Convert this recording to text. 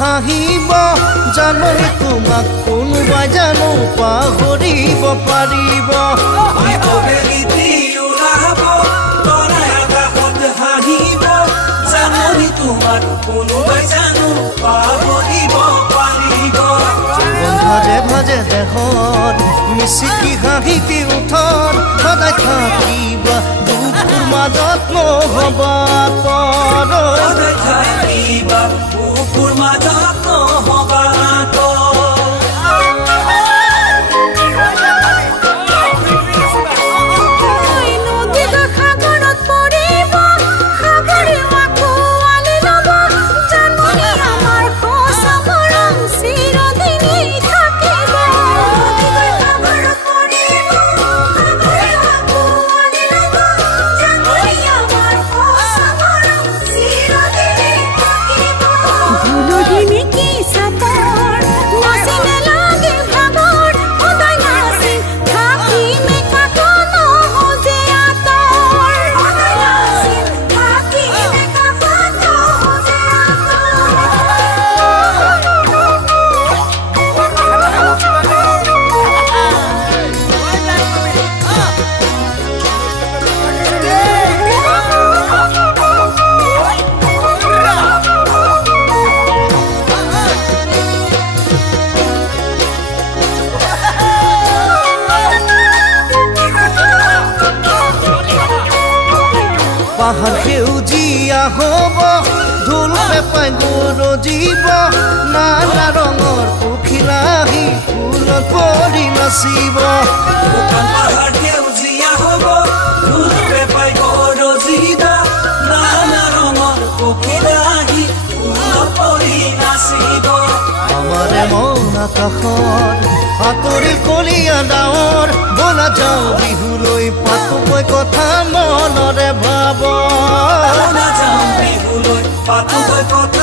হাঁহিব জাননি তোমাক কোনোবাই জানো পাহৰিব পাৰিব ভাজে ভাজে দেহত মিচিকি হাঁহিতি উঠত সদায় থাকিবা দুখৰ মাজত নহবা পাহাৰ সেউজীয়া হ'ব ঢোল পেঁপাই গৰজিব নানা ৰঙৰ পখিলা আহি ফুলত পৰি নাচিব পাহাৰ সেউজীয়া হ'ব ঢোল পেঁপাই গৰজিব নানা ৰঙৰ পখিলা আহি ফুলত পৰি নাচিব আমাৰে মন আকাশত আঁতৰি কলীয়া ডাৱৰ বলা যাওঁ বিহুলৈ পাতোকৈ কথা মনৰে ভাব বিহুলৈ পাতোকৈ কথা